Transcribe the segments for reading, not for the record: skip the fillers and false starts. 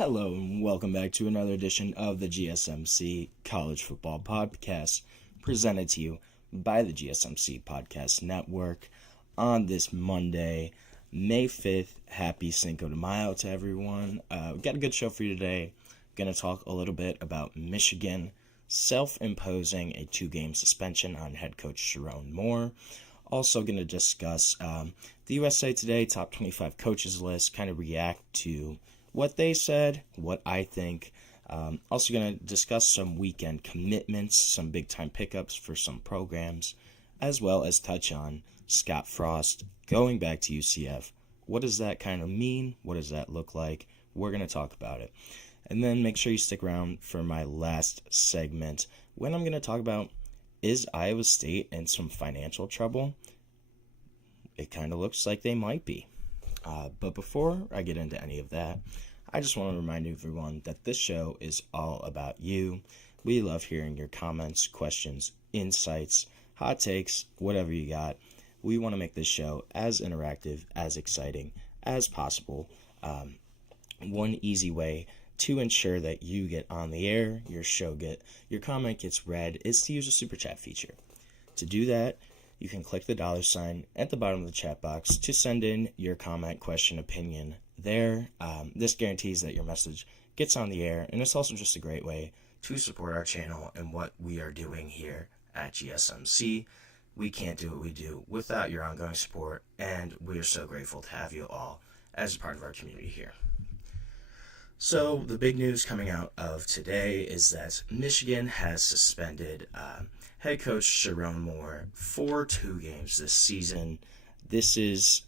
Hello and welcome back to another edition of the GSMC College Football Podcast, presented to you by the GSMC Sports Network on this Monday, May 5th. Happy Cinco de Mayo to everyone. We've got a good show for you today. We're going to talk a little bit about Michigan self-imposing a 2-game suspension on head coach Sherrone Moore. Also going to discuss the USA Today Top 25 Coaches list, kind of react to what they said, what I think. Also going to discuss some weekend commitments, some big-time pickups for some programs, as well as touch on Scott Frost going back to UCF. What does that kind of mean? What does that look like? We're going to talk about it. And then make sure you stick around for my last segment when I'm going to talk about, is Iowa State in some financial trouble? It kind of looks like they might be. But before I get into any of that, I just want to remind everyone that this show is all about you. We love hearing your comments, questions, insights, hot takes, whatever you got. We want to make this show as interactive, as exciting as possible. One easy way to ensure that you get on the air, your comment gets read, is to use a super chat feature. To do that, you can click the $ at the bottom of the chat box to send in your comment, question, opinion there. This guarantees that your message gets on the air, and it's also just a great way to support our channel and what we are doing here at GSMC. We can't do what we do without your ongoing support, and we are so grateful to have you all as a part of our community here. So the big news coming out of today is that Michigan has suspended head coach Sherrone Moore for 2 games this season. This is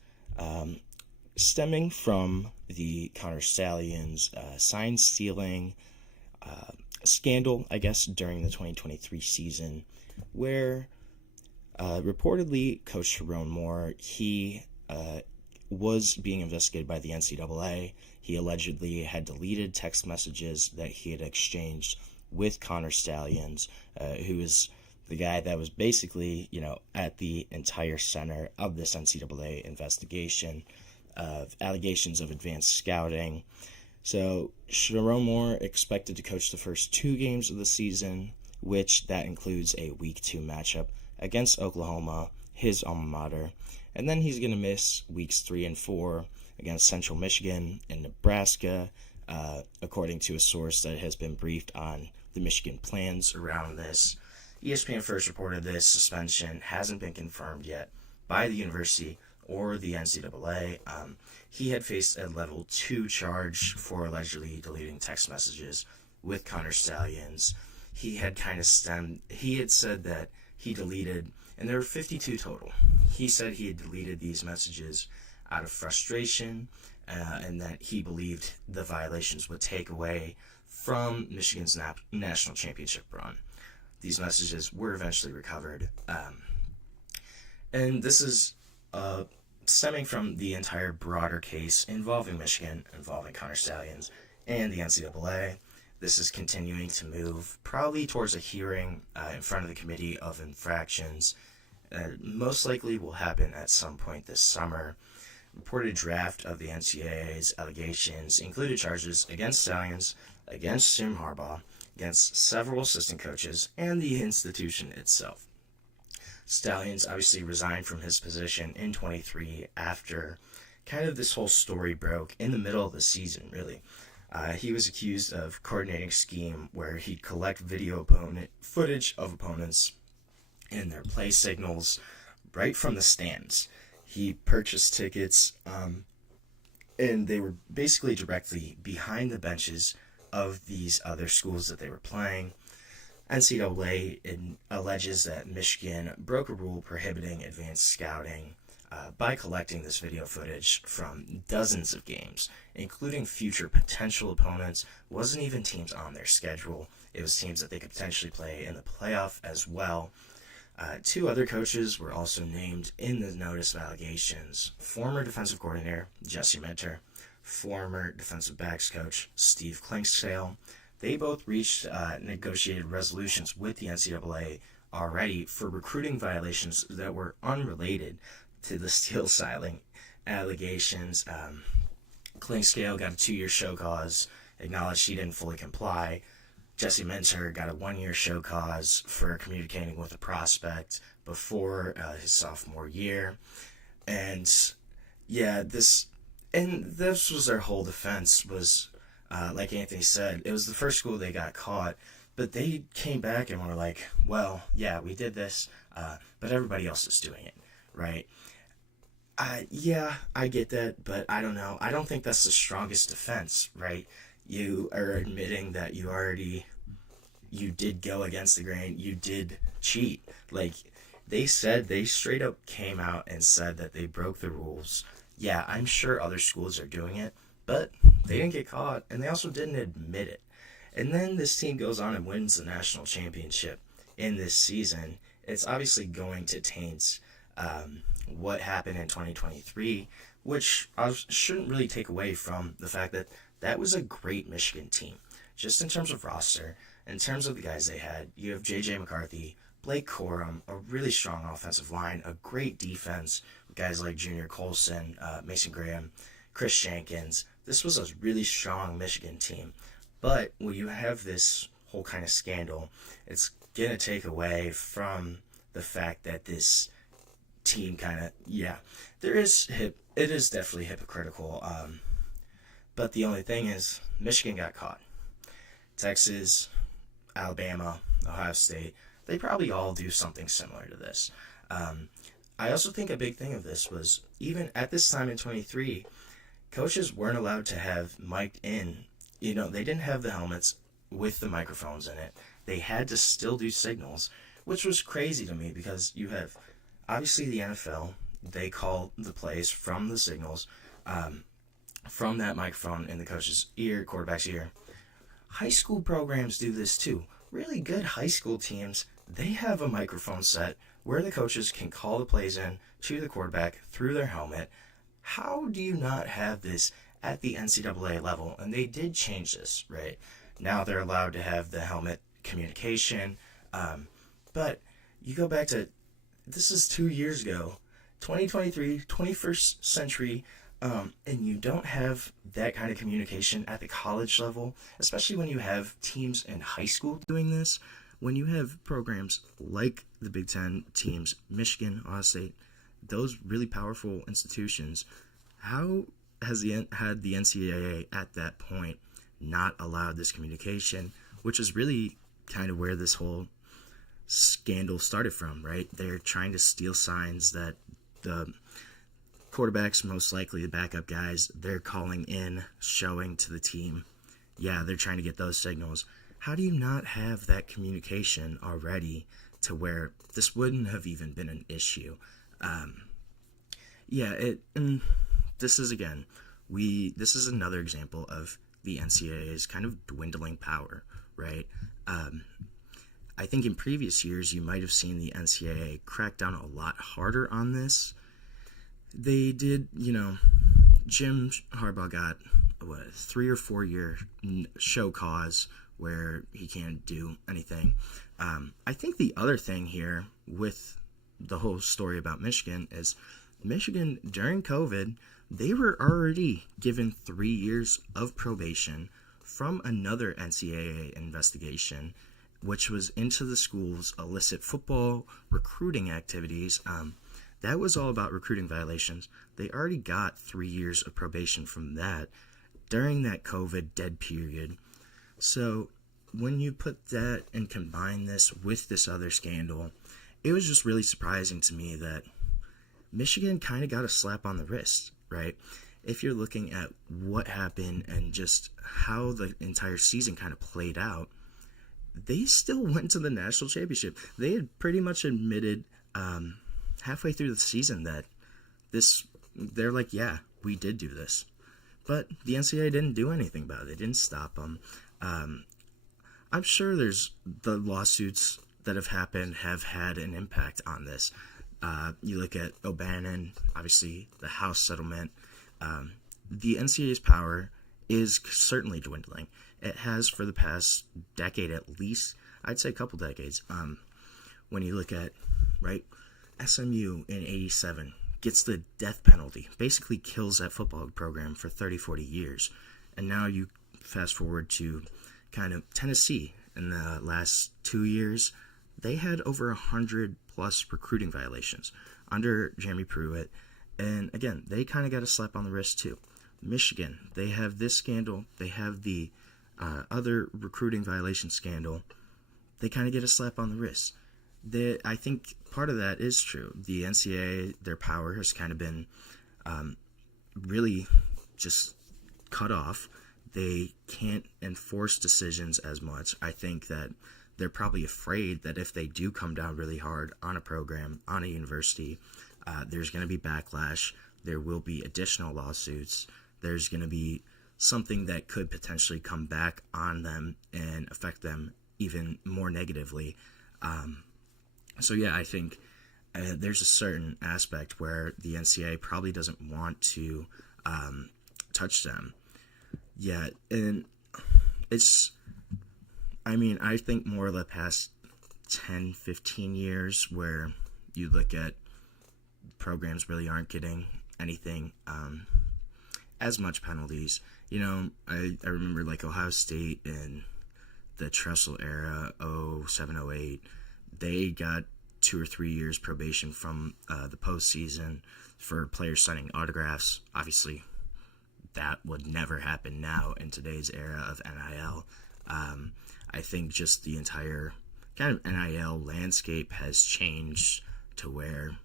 stemming from the Connor Stalions sign stealing scandal, I guess, during the 2023 season, where reportedly Coach Sherrone Moore, he was being investigated by the NCAA. He allegedly had deleted text messages that he had exchanged with Connor Stalions, who is the guy that was basically, at the entire center of this NCAA investigation of allegations of advanced scouting. So Sherrone Moore expected to coach the first 2 games of the season, which that includes a Week 2 matchup against Oklahoma, his alma mater. And then he's going to miss Weeks 3 and 4 against Central Michigan and Nebraska, according to a source that has been briefed on the Michigan plans around this. ESPN first reported this suspension hasn't been confirmed yet by the university or the NCAA. He had faced a level 2 charge for allegedly deleting text messages with Connor Stalions. He had said that he deleted, and there were 52 total. He said he had deleted these messages out of frustration, and that he believed the violations would take away from Michigan's national championship run. These messages were eventually recovered. And this is stemming from the entire broader case involving Michigan, involving Connor Stalions, and the NCAA. This is continuing to move probably towards a hearing in front of the Committee of Infractions. Most likely will happen at some point this summer. Reported draft of the NCAA's allegations included charges against Stalions, against Jim Harbaugh, against several assistant coaches, and the institution itself. Stalions obviously resigned from his position in 23 after kind of this whole story broke in the middle of the season, really. He was accused of coordinating a scheme where he'd collect video footage of opponents and their play signals right from the stands. He purchased tickets, and they were basically directly behind the benches of these other schools that they were playing. NCAA alleges that Michigan broke a rule prohibiting advanced scouting by collecting this video footage from dozens of games, including future potential opponents. It wasn't even teams on their schedule. It was teams that they could potentially play in the playoff as well. 2 other coaches were also named in the notice of allegations. Former defensive coordinator Jesse Minter, former defensive backs coach Steve Clinkscale. They both reached negotiated resolutions with the NCAA already for recruiting violations that were unrelated to the steal-siling allegations. Clinkscale got a 2-year show cause. acknowledged he didn't fully comply. Jesse Minter got a 1-year show cause for communicating with a prospect before his sophomore year. And yeah, this was their whole defense was, like Anthony said, it was the first school they got caught, but they came back and were like, well, yeah, we did this, but everybody else is doing it, right? Yeah, I get that, but I don't know. I don't think that's the strongest defense, right? You are admitting that you did go against the grain, you did cheat. Like, they straight up came out and said that they broke the rules. Yeah, I'm sure other schools are doing it, but they didn't get caught, and they also didn't admit it. And then this team goes on and wins the national championship in this season. It's obviously going to taint what happened in 2023, which I shouldn't really take away from the fact that that was a great Michigan team. Just in terms of roster, in terms of the guys they had, you have J.J. McCarthy, Blake Corum, a really strong offensive line, a great defense with guys like Junior Colson, Mason Graham, Chris Jenkins. This was a really strong Michigan team. But when you have this whole kind of scandal, it's going to take away from the fact that this team kind of, it is definitely hypocritical. But the only thing is, Michigan got caught. Texas, Alabama, Ohio State, they probably all do something similar to this. I also think a big thing of this was, even at this time in 23, coaches weren't allowed to have mic'd in. They didn't have the helmets with the microphones in it. They had to still do signals, which was crazy to me because you have, obviously, the NFL. They call the plays from the signals, from that microphone in the coach's ear, quarterback's ear. High school programs do this too. Really good high school teams, they have a microphone set where the coaches can call the plays in to the quarterback through their helmet. How do you not have this at the NCAA level? And they did change this, right? Now they're allowed to have the helmet communication. But you go back to, this is 2 years ago, 2023, 21st century, and you don't have that kind of communication at the college level, especially when you have teams in high school doing this. When you have programs like the Big Ten teams, Michigan, Ohio State, those really powerful institutions, how had the NCAA at that point not allowed this communication, which is really kind of where this whole scandal started from, right? They're trying to steal signs that the quarterbacks, most likely the backup guys, they're calling in, showing to the team. Yeah, they're trying to get those signals. How do you not have that communication already to where this wouldn't have even been an issue? And this is, again, this is another example of the NCAA's kind of dwindling power, right? I think in previous years, you might have seen the NCAA crack down a lot harder on this. They did, Jim Harbaugh got a 3 or 4 year show cause where he can't do anything. I think the other thing here with the whole story about Michigan is Michigan, during COVID, they were already given 3 years of probation from another NCAA investigation, which was into the school's illicit football recruiting activities. That was all about recruiting violations. They already got 3 years of probation from that during that COVID dead period. So when you put that and combine this with this other scandal, it was just really surprising to me that Michigan kind of got a slap on the wrist, right? If you're looking at what happened and just how the entire season kind of played out, they still went to the national championship. They had pretty much admitted halfway through the season that they're like, yeah, we did do this. But the NCAA didn't do anything about it. They didn't stop them. I'm sure the lawsuits that have happened have had an impact on this. You look at O'Bannon, obviously the House settlement. The NCAA's power is certainly dwindling. It has for the past decade at least. I'd say a couple decades. When you look at, right, SMU in 87 gets the death penalty, basically kills that football program for 30, 40 years. And now you fast forward to kind of Tennessee in the last 2 years. They had over 100 plus recruiting violations under Jeremy Pruitt. And again, they kind of got a slap on the wrist too. Michigan, they have this scandal. They have the other recruiting violation scandal. They kind of get a slap on the wrist. I think part of that is true. The NCAA, their power has kind of been really just cut off. They can't enforce decisions as much. I think that they're probably afraid that if they do come down really hard on a program, on a university, there's going to be backlash. There will be additional lawsuits. There's going to be something that could potentially come back on them and affect them even more negatively. So yeah, I think there's a certain aspect where the NCAA probably doesn't want to touch them yet. And I think more of the past 10, 15 years where you look at programs really aren't getting anything, as much penalties. I remember like Ohio State in the Tressel era, 07, 08, they got 2 or 3 years probation from the postseason for players signing autographs. Obviously, that would never happen now in today's era of NIL. I think just the entire kind of NIL landscape has changed to where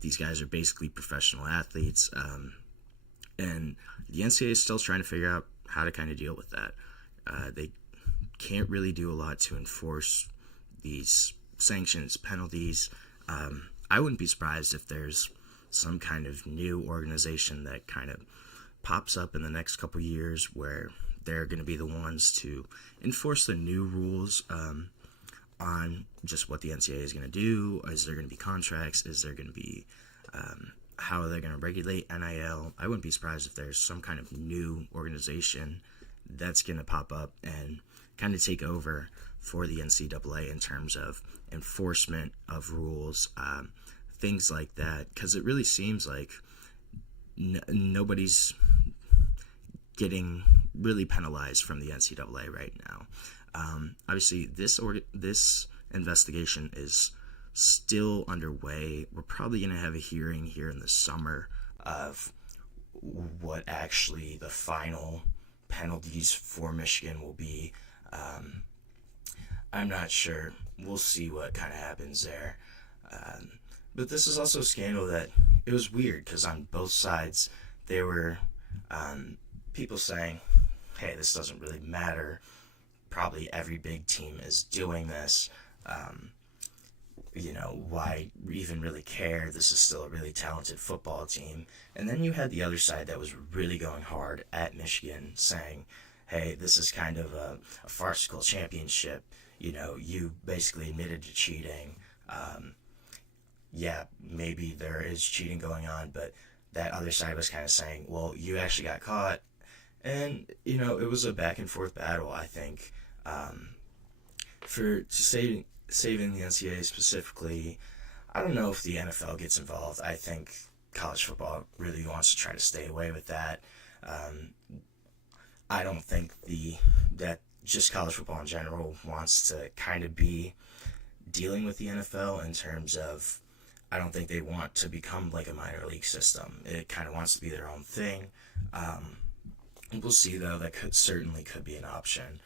these guys are basically professional athletes, and the NCAA is still trying to figure out how to kind of deal with that. They can't really do a lot to enforce these sanctions, penalties. I wouldn't be surprised if there's some kind of new organization that kind of pops up in the next couple years where they're going to be the ones to enforce the new rules on just what the NCAA is going to do. Is there going to be contracts? Is there going to be how they're going to regulate NIL? I wouldn't be surprised if there's some kind of new organization that's going to pop up and kind of take over for the NCAA in terms of enforcement of rules, things like that, because it really seems like nobody's getting really penalized from the NCAA right now. Obviously, this investigation is still underway. We're probably going to have a hearing here in the summer of what actually the final penalties for Michigan will be. I'm not sure. We'll see what kind of happens there. But this is also a scandal that it was weird because on both sides there were people saying, hey, this doesn't really matter. Probably every big team is doing this. Why even really care? This is still a really talented football team. And then you had the other side that was really going hard at Michigan saying, hey, this is kind of a farcical championship. You basically admitted to cheating. Yeah, maybe there is cheating going on, but that other side was kind of saying, well, you actually got caught. And, it was a back and forth battle, I think. For saving the NCAA specifically, I don't know if the NFL gets involved. I think college football really wants to try to stay away with that. I don't think that just college football in general wants to kind of be dealing with the NFL in terms of, I don't think they want to become like a minor league system. It kind of wants to be their own thing. We'll see, though. That certainly could be an option.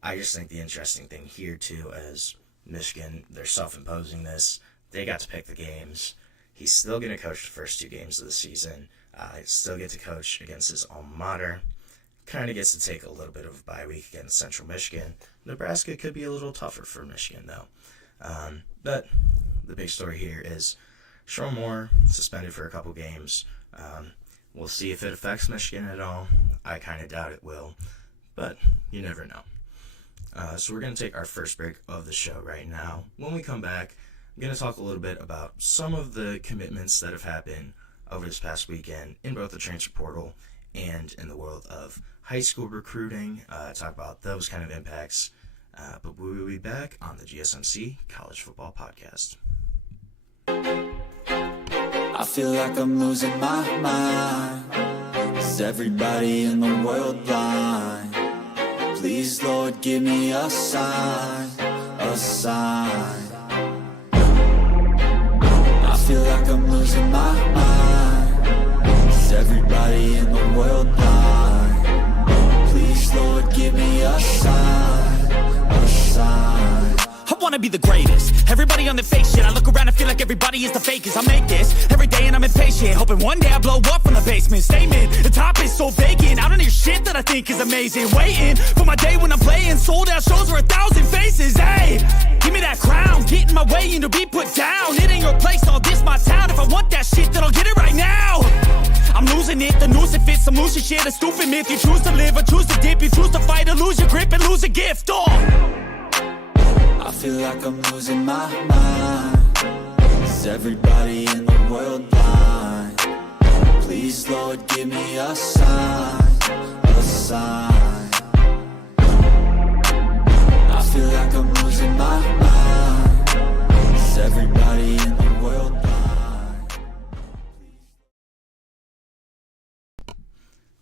I just think the interesting thing here, too, is Michigan, they're self-imposing this. They got to pick the games. He's still going to coach the first 2 games of the season. Still get to coach against his alma mater. Kind of gets to take a little bit of a bye week against Central Michigan. Nebraska could be a little tougher for Michigan, though. But the big story here is Sherrone Moore suspended for a couple games. We'll see if it affects Michigan at all. I kind of doubt it will, but you never know. So we're going to take our first break of the show right now. When we come back, I'm going to talk a little bit about some of the commitments that have happened over this past weekend in both the transfer portal and in the world of high school recruiting, talk about those kind of impacts. But we will be back on the GSMC College Football Podcast. I feel like I'm losing my mind. Is everybody in the world blind? Please, Lord, give me a sign, a sign. I feel like I'm losing my mind. Is everybody in the world blind? Please, Lord, give me a sign, a sign. I wanna be the greatest. Everybody on the fake shit. I look around and feel like everybody is the fakest. I make this every day and I'm impatient, hoping one day I blow up from the basement. Statement, the top is so vacant. I don't hear shit that I think is amazing. Waiting for my day when I'm playing sold out shows for 1,000 faces. Hey, give me that crown, get in my way and to be put down. It ain't your place, all this my town. If I want that shit, then I'll get it right now. I'm losing it, the noose it fits, I'm losing shit. A stupid myth, you choose to live or choose to dip. You choose to fight or lose your grip and lose a gift. I feel like I'm losing my mind. Is everybody in the world blind? Please, Lord, give me a sign, a sign. I feel like I'm losing my mind. Is everybody in the world blind?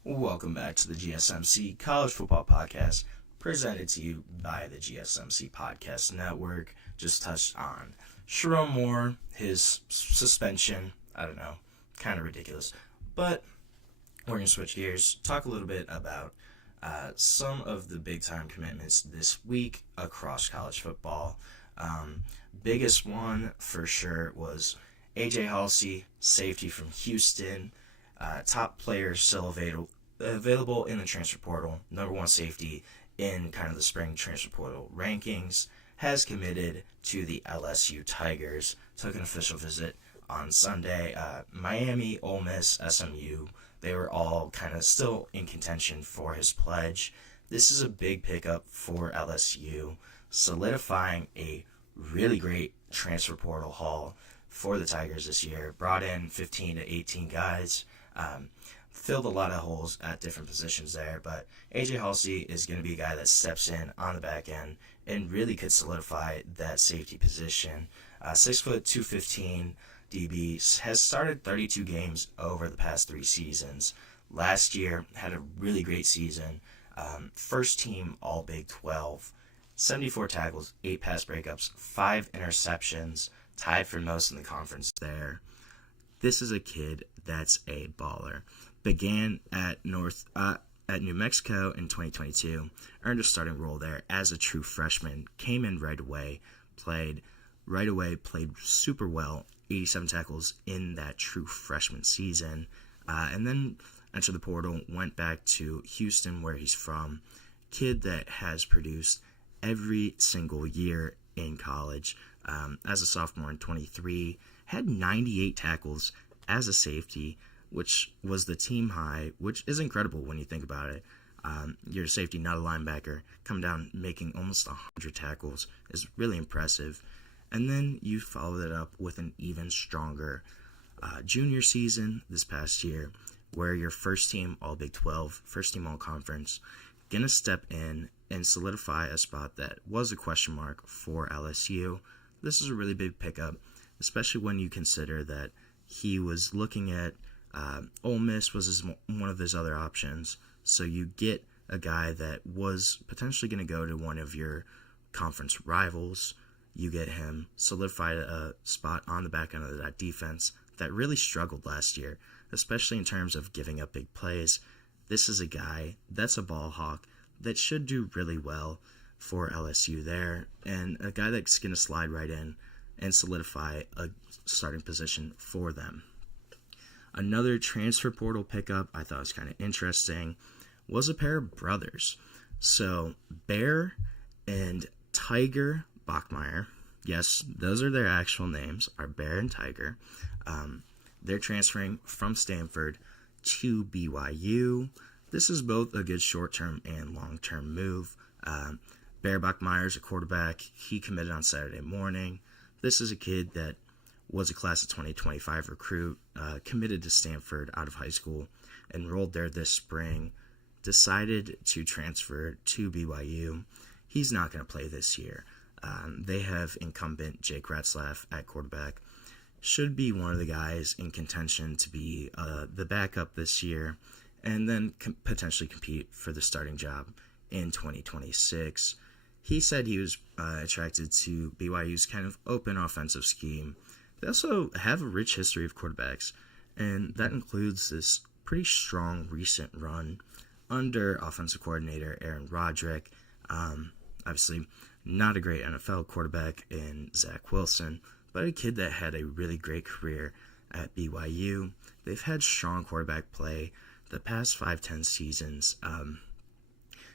Welcome back to the GSMC College Football Podcast, presented to you by the GSMC Podcast Network. Just touched on Sherrone Moore, his suspension. I don't know, kind of ridiculous. But we're going to switch gears, talk a little bit about some of the big-time commitments this week across college football. Biggest one, for sure, was A.J. Halsey, safety from Houston. Top player still available in the transfer portal. Number one safety in kind of the spring transfer portal rankings, has committed to the LSU Tigers. Took an official visit on Sunday. Miami, Ole Miss, SMU, they were all kind of still in contention for his pledge. This is a big pickup for LSU, solidifying a really great transfer portal haul for the Tigers this year. Brought in 15 to 18 guys. Filled a lot of holes at different positions there, but A.J. Halsey is going to be a guy that steps in on the back end and really could solidify that safety position. 6 foot 215 DB, has started 32 games over the past 3 seasons. Last year had a really great season. First team All Big 12, 74 tackles, 8 pass breakups, 5 interceptions, tied for most in the conference there. This is a kid that's a baller. Began at New Mexico in 2022, earned a starting role there as a true freshman, came in right away, played super well, 87 tackles in that true freshman season, and then entered the portal, went back to Houston where he's from. Kid that has produced every single year in college. As a sophomore in 23, had 98 tackles as a safety, which was the team high, which is incredible when you think about it. You're a safety, not a linebacker. Come down making almost 100 tackles is really impressive. And then you follow that up with an even stronger junior season this past year, where you're first team All Big 12, first team All Conference, going to step in and solidify a spot that was a question mark for LSU. This is a really big pickup, especially when you consider that he was looking at Ole Miss was one of his other options. So you get a guy that was potentially going to go to one of your conference rivals. You get him, solidified a spot on the back end of that defense that really struggled last year, especially in terms of giving up big plays. This is a guy that's a ball hawk that should do really well for LSU there, and a guy that's going to slide right in and solidify a starting position for them. Another transfer portal pickup I thought was kind of interesting was a pair of brothers. So Bear and Tiger Bachmeier, yes, those are their actual names, are Bear and Tiger. They're transferring from Stanford to BYU. This is both a good short-term and long-term move. Bear Bachmeier is a quarterback. He committed on Saturday morning. This is a kid that was a class of 2025 recruit, committed to Stanford out of high school, enrolled there this spring, decided to transfer to BYU. He's not going to play this year. They have incumbent Jake Ratzlaff at quarterback. Should be one of the guys in contention to be the backup this year, and then potentially compete for the starting job in 2026. He said he was attracted to BYU's kind of open offensive scheme. They also have a rich history of quarterbacks, and that includes this pretty strong recent run under offensive coordinator Aaron Roderick. Obviously, not a great NFL quarterback in Zach Wilson, but a kid that had a really great career at BYU. They've had strong quarterback play the past 5-10 seasons.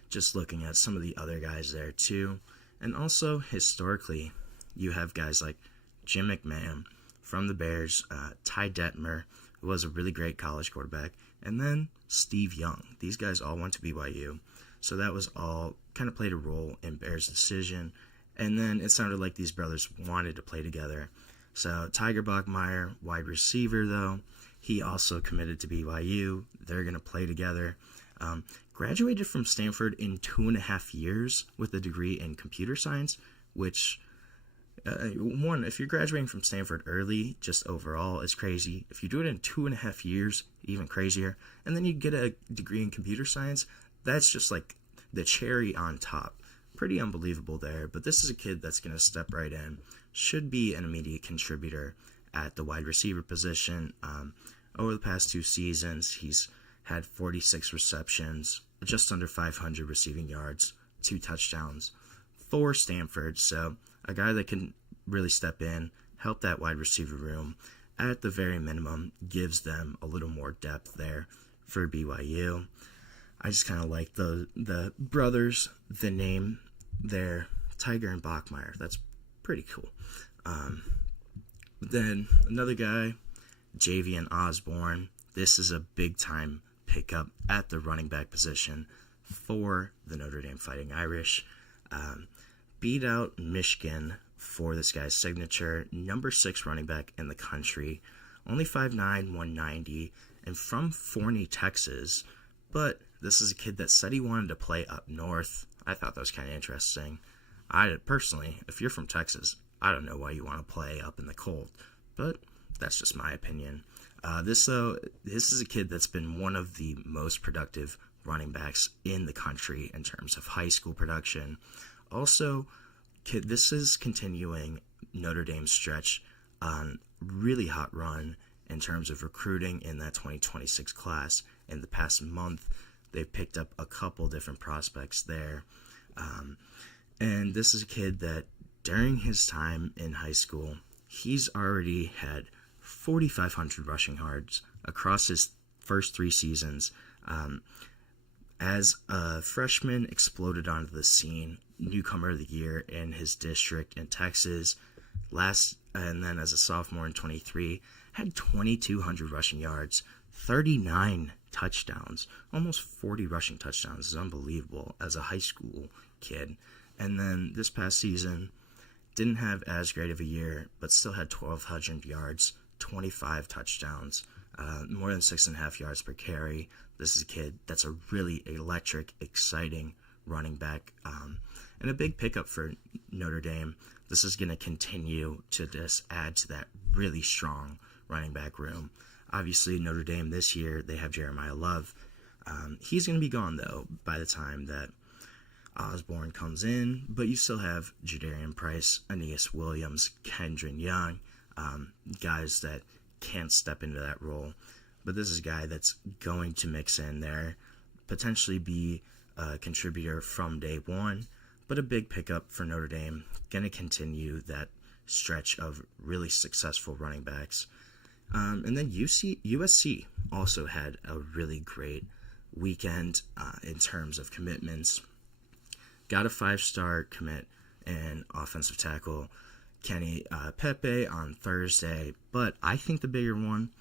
Just looking at some of the other guys there too. And also, historically, you have guys like Jim McMahon from the Bears, Ty Detmer, who was a really great college quarterback, and then Steve Young. These guys all went to BYU. So that was all kind of played a role in Bears' decision. And then it sounded like these brothers wanted to play together. So Tiger Bachmeier, wide receiver though, he also committed to BYU. They're going to play together. Graduated from Stanford in 2.5 years with a degree in computer science, which, if you're graduating from Stanford early, just overall is crazy. If you do it in 2.5 years, even crazier. And then you get a degree in computer science, that's just like the cherry on top. Pretty unbelievable there. But this is a kid that's going to step right in. Should be an immediate contributor at the wide receiver position. Over the past 2 seasons, he's had 46 receptions, just under 500 receiving yards, 2 touchdowns for Stanford. So a guy that can really step in, help that wide receiver room, at the very minimum, gives them a little more depth there for BYU. I just kind of like the brothers, the name there, Tiger and Bachmeier. That's pretty cool. Then another guy, Javian Osborne. This is a big-time pickup at the running back position for the Notre Dame Fighting Irish. Beat out Michigan for this guy's signature, number 6 running back in the country, only 5'9", 190, and from Forney, Texas. But this is a kid that said he wanted to play up north. I thought that was kind of interesting. Personally, if you're from Texas, I don't know why you want to play up in the cold, but that's just my opinion. This is a kid that's been one of the most productive running backs in the country in terms of high school production. Also, this is continuing Notre Dame's stretch on really hot run in terms of recruiting in that 2026 class. In the past month, they've picked up a couple different prospects there. And this is a kid that during his time in high school, he's already had 4,500 rushing yards across his first 3 seasons. As a freshman, exploded onto the scene, newcomer of the year in his district in Texas. And then as a sophomore in 23, had 2,200 rushing yards, 39 touchdowns, almost 40 rushing touchdowns. Is unbelievable as a high school kid. And then this past season, didn't have as great of a year, but still had 1,200 yards, 25 touchdowns, more than 6.5 yards per carry. This is a kid that's a really electric, exciting running back, and a big pickup for Notre Dame. This is going to continue to just add to that really strong running back room. Obviously, Notre Dame this year, they have Jeremiah Love. He's going to be gone, though, by the time that Osborne comes in, but you still have Jadarian Price, Aeneas Williams, Kendron Young, guys that can't step into that role. But this is a guy that's going to mix in there, potentially be a contributor from day one, but a big pickup for Notre Dame, going to continue that stretch of really successful running backs. And then USC also had a really great weekend in terms of commitments. Got a 5-star commit in offensive tackle Kenny Pepe on Thursday. But I think the bigger one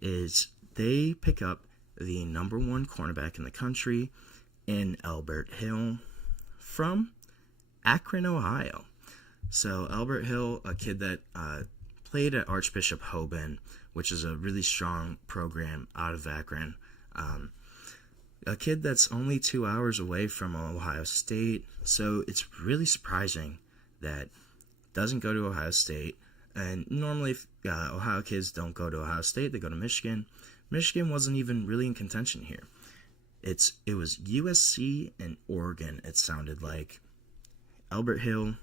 is they pick up the number 1 cornerback in the country in Albert Hill from Akron, Ohio. So Albert Hill, a kid that played at Archbishop Hoban, which is a really strong program out of Akron. A kid that's only 2 hours away from Ohio State, so it's really surprising that doesn't go to Ohio State. And normally, if Ohio kids don't go to Ohio State, they go to Michigan. Michigan wasn't even really in contention here. It was USC and Oregon, it sounded like. Albert Hill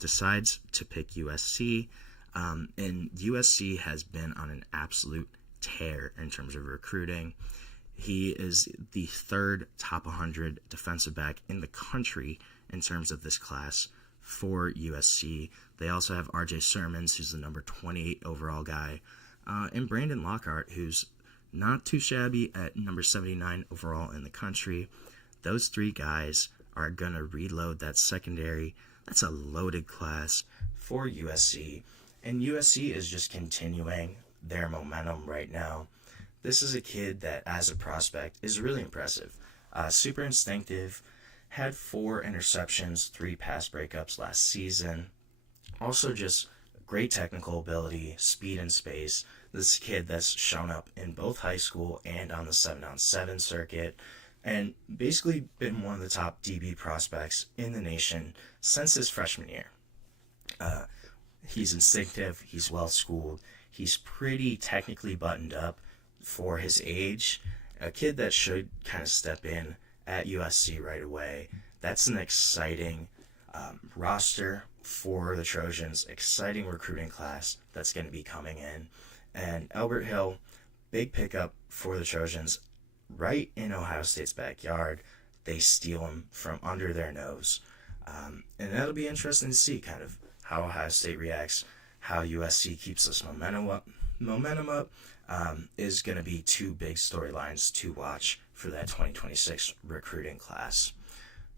decides to pick USC, and USC has been on an absolute tear in terms of recruiting. He is the third top 100 defensive back in the country in terms of this class for USC. They also have RJ Sermons, who's the number 28 overall guy, and Brandon Lockhart, who's not too shabby at number 79 overall in the country. Those three guys are going to reload that secondary. That's a loaded class for USC, and USC is just continuing their momentum right now. This is a kid that, as a prospect, is really impressive. Super instinctive, had 4 interceptions, 3 pass breakups last season. Also just great technical ability, speed and space. This kid that's shown up in both high school and on the 7-on-7 circuit, and basically been one of the top DB prospects in the nation since his freshman year. He's instinctive, he's well-schooled, he's pretty technically buttoned up for his age. A kid that should kind of step in at USC right away. That's an exciting roster for the Trojans, exciting recruiting class that's going to be coming in. And Albert Hill, big pickup for the Trojans right in Ohio State's backyard. They steal him from under their nose. And that'll be interesting to see kind of how Ohio State reacts, how USC keeps this momentum up. Is going to be 2 big storylines to watch for that 2026 recruiting class.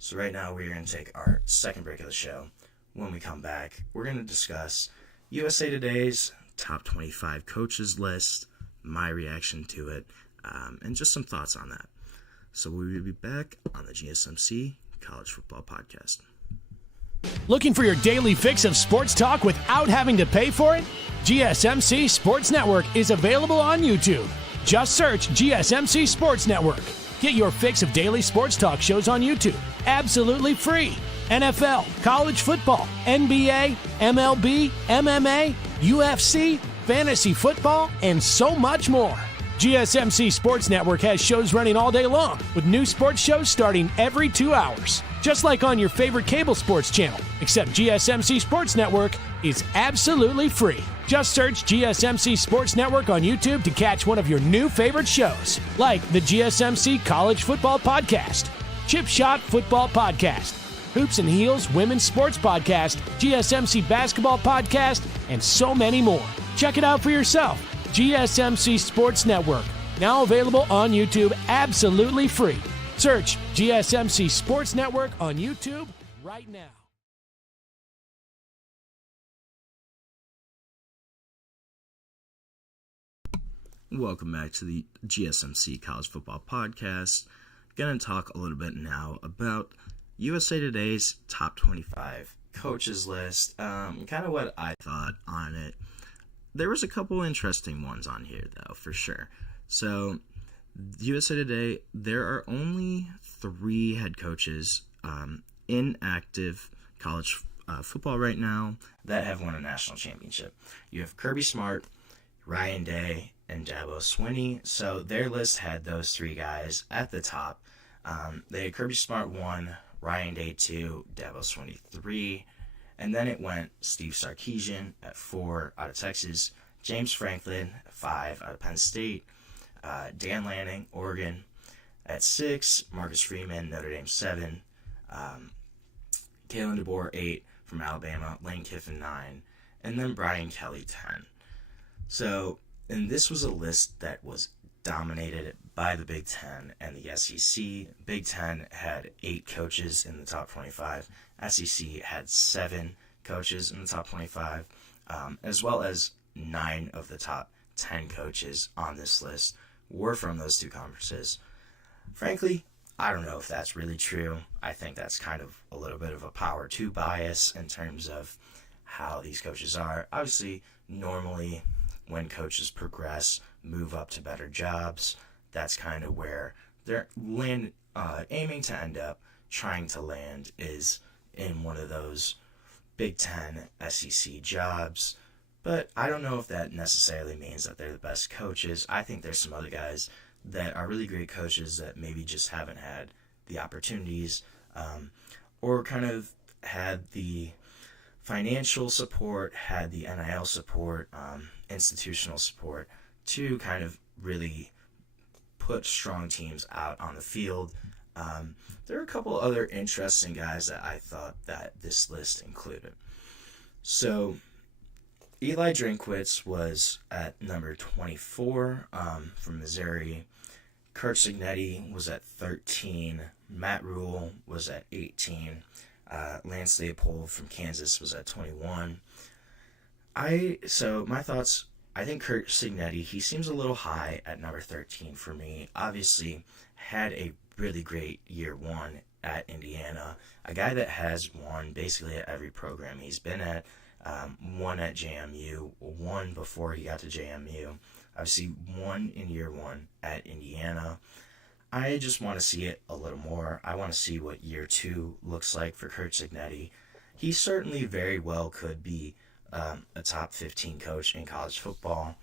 So right now we're going to take our second break of the show. When we come back, we're going to discuss USA Today's top 25 coaches list, my reaction to it, and just some thoughts on that. So we will be back on the GSMC College Football Podcast. Looking for your daily fix of sports talk without having to pay for it? GSMC Sports Network is available on YouTube. Just search GSMC Sports Network. Get your fix of daily sports talk shows on YouTube, absolutely free. NFL, college football, NBA, MLB, MMA, UFC, fantasy football, and so much more. GSMC Sports Network has shows running all day long, with new sports shows starting every 2 hours. Just like on your favorite cable sports channel, except GSMC Sports Network is absolutely free. Just search GSMC Sports Network on YouTube to catch one of your new favorite shows, like the GSMC College Football Podcast, Chip Shot Football Podcast, Hoops and Heels Women's Sports Podcast, GSMC Basketball Podcast, and so many more. Check it out for yourself. GSMC Sports Network, now available on YouTube absolutely free. Search GSMC Sports Network on YouTube right now. Welcome back to the GSMC College Football Podcast. Going to talk a little bit now about USA Today's top 25 coaches list, kind of what I thought on it. There was a couple interesting ones on here, though, for sure. So, USA Today, there are only 3 head coaches in active college football right now that have won a national championship. You have Kirby Smart, Ryan Day, and Dabo Swinney. So their list had those 3 guys at the top. They had Kirby Smart 1, Ryan Day 2, Dabo Swinney 3. And then it went Steve Sarkisian at 4 out of Texas, James Franklin at 5 out of Penn State, Dan Lanning, Oregon at 6, Marcus Freeman, Notre Dame 7, Kalen DeBoer 8 from Alabama, Lane Kiffin 9, and then Brian Kelly 10. So, and this was a list that was dominated by the Big Ten and the SEC. Big Ten had 8 coaches in the top 25. SEC had 7 coaches in the top 25, as well as 9 of the top 10 coaches on this list were from those 2 conferences. Frankly, I don't know if that's really true. I think that's kind of a little bit of a power 2 bias in terms of how these coaches are. Obviously, normally when coaches progress, move up to better jobs, that's kind of where they're aiming to end up, trying to land is in one of those Big Ten SEC jobs. But I don't know if that necessarily means that they're the best coaches. I think there's some other guys that are really great coaches that maybe just haven't had the opportunities or kind of had the financial support, had the NIL support, institutional support to kind of really put strong teams out on the field. There are a couple other interesting guys that I thought that this list included. So Eli Drinkwitz was at number 24 from Missouri. Kurt Signetti was at 13. Matt Rule was at 18. Lance Leopold from Kansas was at 21. So my thoughts, I think Kurt Signetti, he seems a little high at number 13 for me. Obviously had a really great year one at Indiana. A guy that has won basically at every program he's been at. One at JMU, one before he got to JMU. Obviously, one in year one at Indiana. I just want to see it a little more. I want to see what year two looks like for Kurt Signetti. He certainly very well could be a top 15 coach in college football.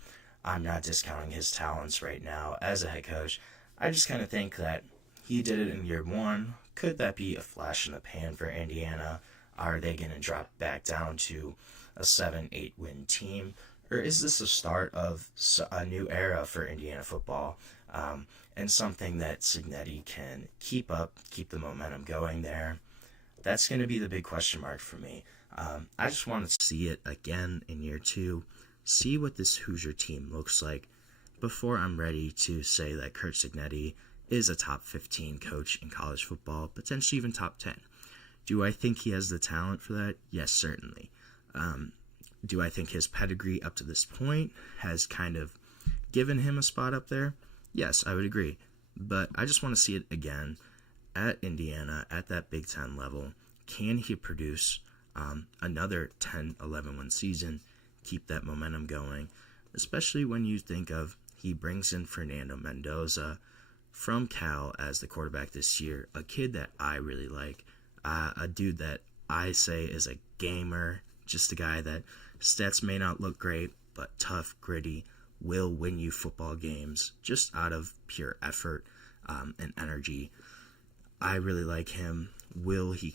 I'm not discounting his talents right now as a head coach. I just kind of think that he did it in year one. Could that be a flash in the pan for Indiana? Are they going to drop back down to a 7-8 win team? Or is this the start of a new era for Indiana football and something that Signetti can keep up, keep the momentum going there? That's going to be the big question mark for me. I just want to see it again in year two, see what this Hoosier team looks like before I'm ready to say that Kurt Signetti is a top 15 coach in college football, potentially even top 10. Do I think he has the talent for that? Yes, certainly. Do I think his pedigree up to this point has kind of given him a spot up there? Yes, I would agree. But I just want to see it again at Indiana, at that Big Ten level. Can he produce another 10-11 win season, keep that momentum going, especially when you think of he brings in Fernando Mendoza from Cal as the quarterback this year, a kid that I really like. A dude that I say is a gamer, just a guy that stats may not look great, but tough, gritty, will win you football games just out of pure effort and energy. I really like him. Will he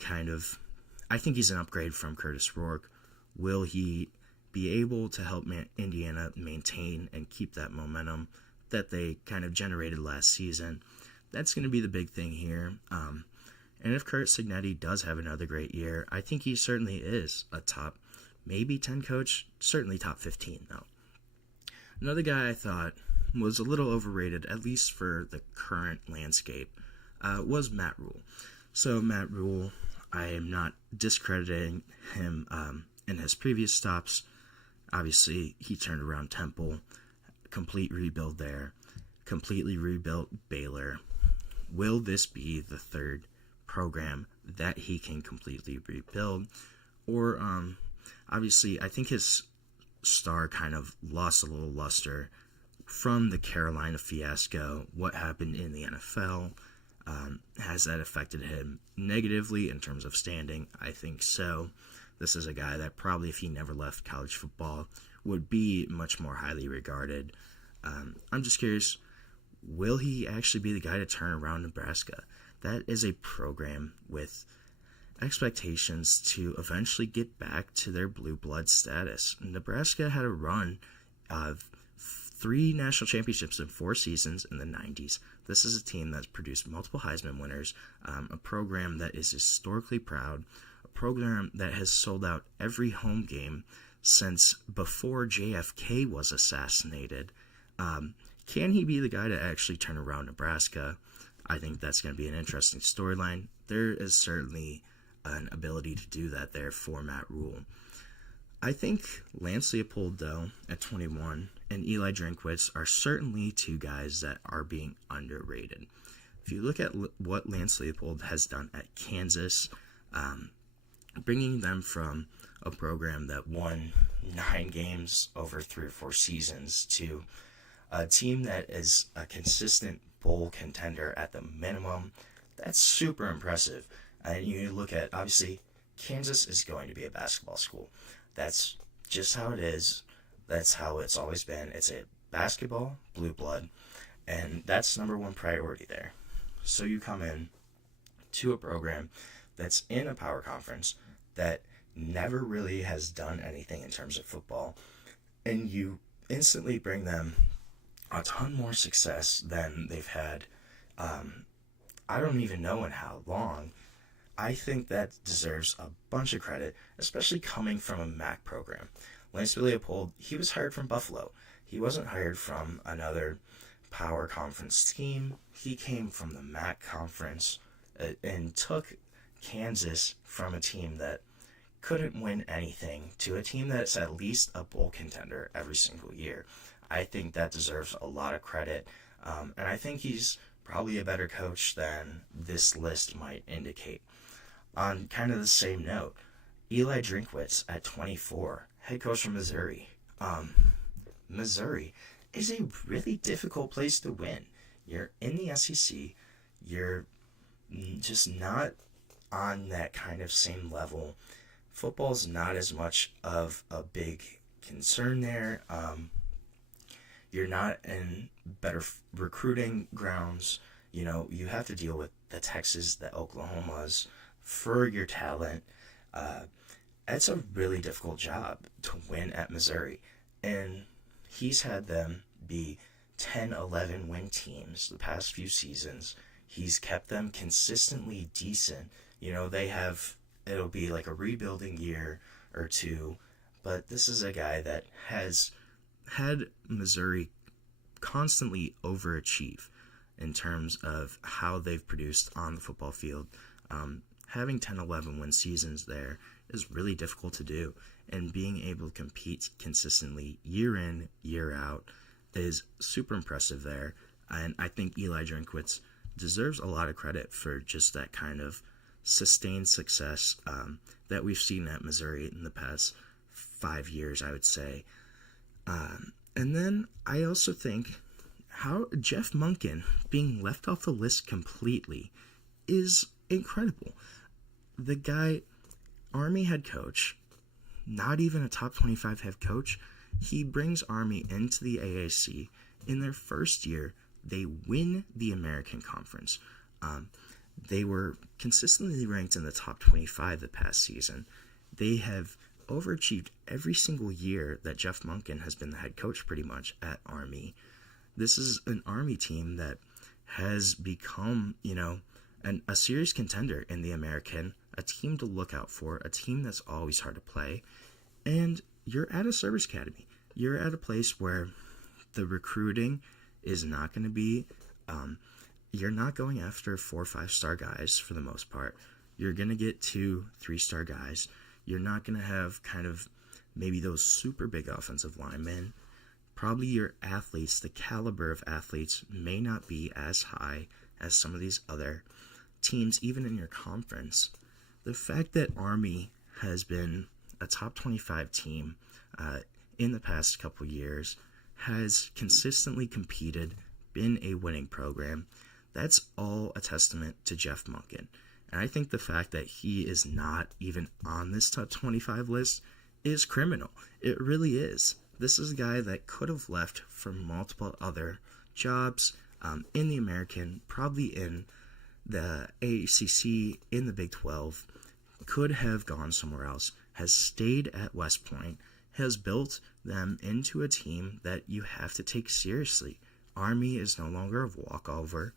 I think he's an upgrade from Curtis Rourke. Will he be able to help Indiana maintain and keep that momentum that they kind of generated last season? That's going to be the big thing here. And if Kurt Signetti does have another great year, I think he certainly is a top, maybe 10 coach, certainly top 15 though. Another guy I thought was a little overrated, at least for the current landscape, was Matt Rule. So Matt Rule, I am not discrediting him in his previous stops. Obviously, he turned around Temple, complete rebuild there, completely rebuilt Baylor. Will this be the third program that he can completely rebuild? Or obviously I think his star kind of lost a little luster from the Carolina fiasco. What happened in the NFL, has that affected him negatively in terms of standing? I think so. This is a guy that probably, if he never left college football, would be much more highly regarded. I'm just curious, will he actually be the guy to turn around Nebraska? That is a program with expectations to eventually get back to their blue blood status. Nebraska had a run of 3 national championships in 4 seasons in the 90s. This is a team that's produced multiple Heisman winners, a program that is historically proud, a program that has sold out every home game since before JFK was assassinated. Can he be the guy to actually turn around Nebraska? I think that's going to be an interesting storyline. There is certainly an ability to do that there for Matt Rule. I think Lance Leopold, though, at 21, and Eli Drinkwitz are certainly 2 guys that are being underrated. If you look at what Lance Leopold has done at Kansas, bringing them from a program that won 9 games over 3 or 4 seasons to a team that is a consistent bowl contender at the minimum, that's super impressive. And you look at, obviously, Kansas is going to be a basketball school. That's just how it is. That's how it's always been. It's a basketball blue blood. And that's number one priority there. So you come in to a program that's in a power conference that never really has done anything in terms of football, and you instantly bring them a ton more success than they've had. I don't even know in how long. I think that deserves a bunch of credit, especially coming from a MAC program. Lance Leopold, he was hired from Buffalo. He wasn't hired from another power conference team. He came from the MAC conference and took Kansas from a team that couldn't win anything to a team that's at least a bowl contender every single year. I think that deserves a lot of credit, and I think he's probably a better coach than this list might indicate. On kind of the same note, Eli Drinkwitz at 24, head coach from Missouri. Missouri is a really difficult place to win. You're in the SEC. You're just not on that kind of same level. Football's not as much of a big concern there. You're not in better recruiting grounds. You know, you have to deal with the Texas, the Oklahomas for your talent. It's a really difficult job to win at Missouri. And he's had them be 10, 11 win teams the past few seasons. He's kept them consistently decent. You know, it'll be like a rebuilding year or two, but this is a guy that has had Missouri constantly overachieve in terms of how they've produced on the football field. Having 10, 11 win seasons there is really difficult to do, and being able to compete consistently year in, year out is super impressive there. And I think Eli Drinkwitz deserves a lot of credit for just that kind of sustained success that we've seen at Missouri in the past 5 years, I would say. And then I also think how Jeff Monken being left off the list completely is incredible. The guy, Army head coach, not even a top 25 head coach, he brings Army into the AAC. In their first year, they win the American Conference. They were consistently ranked in the top 25 the past season. They have overachieved every single year that Jeff Monken has been the head coach pretty much at Army. This is an Army team that has become, a serious contender in the American, a team to look out for, a team that's always hard to play. And you're at a service academy. You're at a place where the recruiting is not going to be, you're not going after 4 or 5 star guys for the most part. You're going to get 2, 3 star guys. You're not going to have kind of maybe those super big offensive linemen. Probably your athletes, the caliber of athletes may not be as high as some of these other teams, even in your conference. The fact that Army has been a top 25 team in the past couple years, has consistently competed, been a winning program, that's all a testament to Jeff Monken. And I think the fact that he is not even on this top 25 list is criminal. It really is. This is a guy that could have left for multiple other jobs in the American, probably in the ACC, in the Big 12, could have gone somewhere else, has stayed at West Point, has built them into a team that you have to take seriously. Army is no longer a walkover.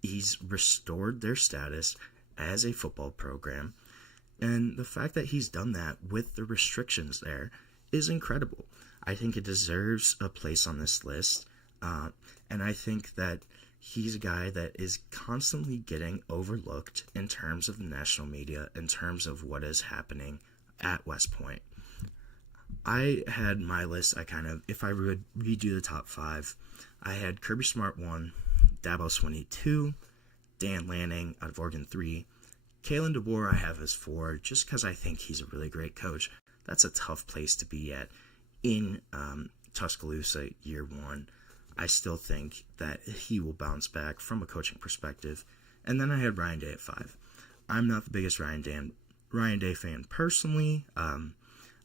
He's restored their status as a football program. And the fact that he's done that with the restrictions there is incredible. I think it deserves a place on this list. And I think that he's a guy that is constantly getting overlooked in terms of the national media, in terms of what is happening at West Point. I had my list, if I would redo the top 5, I had Kirby Smart 1, Dabo Swinney 2, Dan Lanning out of Oregon 3, Kalen DeBoer I have as 4, just because I think he's a really great coach. That's a tough place to be at in Tuscaloosa year 1. I still think that he will bounce back from a coaching perspective. And then I had Ryan Day at 5. I'm not the biggest Ryan Day fan personally.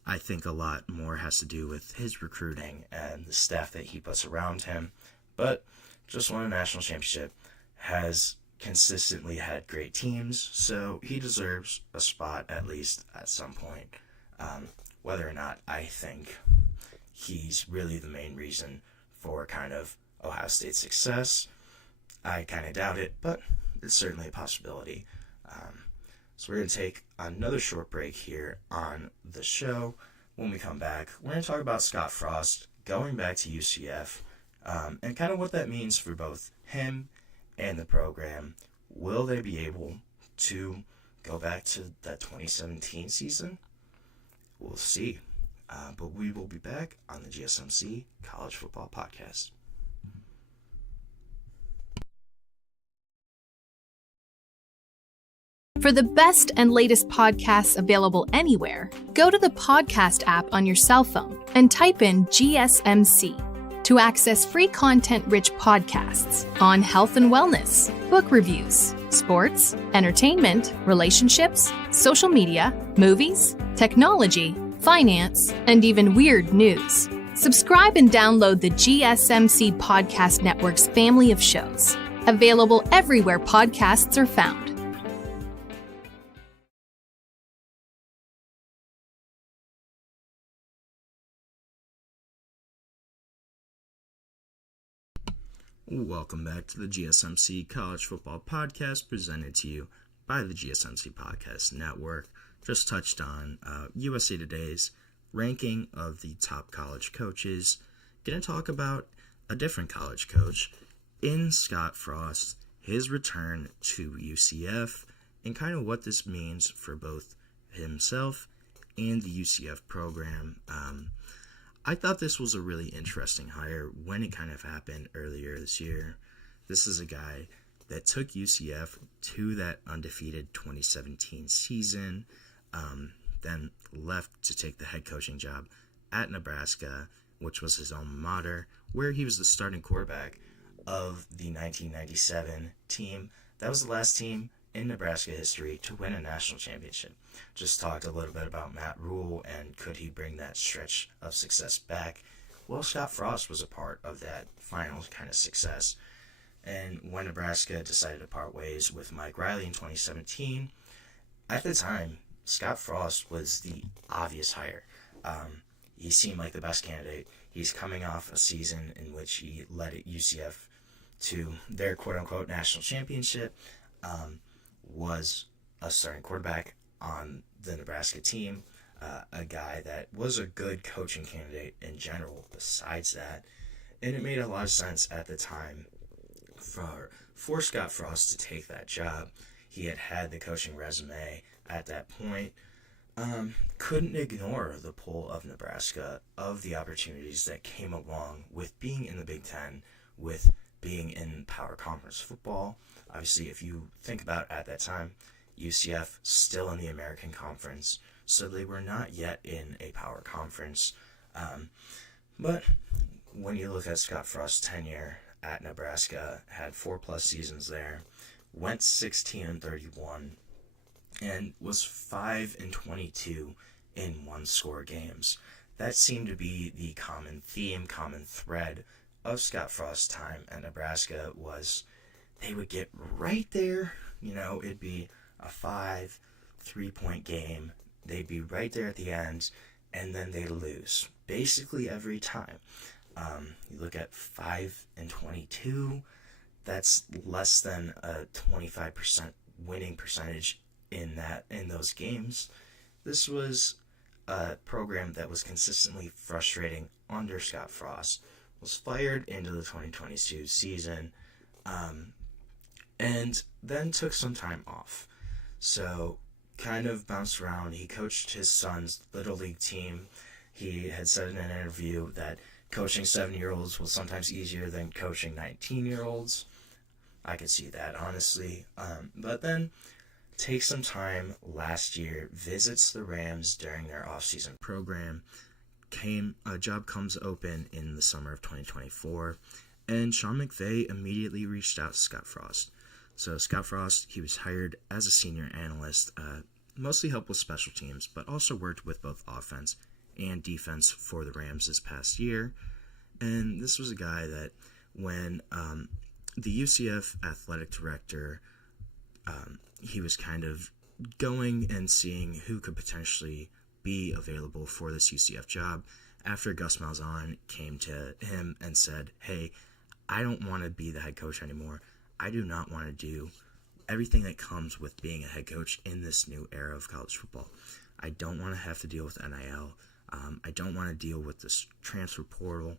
I think a lot more has to do with his recruiting and the staff that he puts around him. but just won a national championship, has consistently had great teams, so he deserves a spot at least at some point. Whether or not I think he's really the main reason for kind of Ohio State's success, I kind of doubt it, but it's certainly a possibility. So we're going to take another short break here on the show. When we come back, we're going to talk about Scott Frost going back to UCF and kind of what that means for both him and the program. Will they be able to go back to that 2017 season? We'll see. But we will be back on the GSMC College Football Podcast. For the best and latest podcasts available anywhere, go to the podcast app on your cell phone and type in GSMC to access free content-rich podcasts on health and wellness, book reviews, sports, entertainment, relationships, social media, movies, technology, finance, and even weird news. Subscribe and download the GSMC Podcast Network's family of shows, available everywhere podcasts are found. Welcome back to the GSMC College Football Podcast, presented to you by the GSMC Podcast Network. Just touched on USA Today's ranking of the top college coaches. Going to talk about a different college coach in Scott Frost, his return to UCF, and kind of what this means for both himself and the UCF program. I thought this was a really interesting hire when it kind of happened earlier this year. This is a guy that took UCF to that undefeated 2017 season, then left to take the head coaching job at Nebraska, which was his alma mater, where he was the starting quarterback of the 1997 team. That was the last team in Nebraska history to win a national championship. Just talked a little bit about Matt Rule and could he bring that stretch of success back. Well, Scott Frost was a part of that final kind of success. And when Nebraska decided to part ways with Mike Riley in 2017, at the time, Scott Frost was the obvious hire. He seemed like the best candidate. He's coming off a season in which he led UCF to their quote-unquote national championship, was a starting quarterback on the Nebraska team, a guy that was a good coaching candidate in general besides that. And it made a lot of sense at the time for Scott Frost to take that job. He had the coaching resume at that point. Couldn't ignore the pull of Nebraska, of the opportunities that came along with being in the Big Ten, with being in Power Conference football. Obviously, if you think about at that time, UCF still in the American Conference, so they were not yet in a Power Conference. But when you look at Scott Frost's tenure at Nebraska, had 4+ seasons there, went 16-31, and was 5-22 in one-score games. That seemed to be the common theme, common thread of Scott Frost's time at Nebraska. Was they would get right there, it'd be a 3-point game. They'd be right there at the end, and then they lose basically every time. You look at 5-22, that's less than a 25% winning percentage in those games. This was a program that was consistently frustrating under Scott Frost. Was fired into the 2022 season, and then took some time off. So kind of bounced around. He coached his son's Little League team. He had said in an interview that coaching 7-year-olds was sometimes easier than coaching 19-year-olds. I could see that, honestly. But then takes some time last year, visits the Rams during their off-season program. A job comes open in the summer of 2024, and Sean McVay immediately reached out to Scott Frost. So Scott Frost, he was hired as a senior analyst, mostly helped with special teams, but also worked with both offense and defense for the Rams this past year. And this was a guy that when the UCF athletic director, he was kind of going and seeing who could potentially be available for this UCF job after Gus Malzahn came to him and said, hey, I don't want to be the head coach anymore. I do not want to do everything that comes with being a head coach in this new era of college football. I don't want to have to deal with NIL. I don't want to deal with this transfer portal.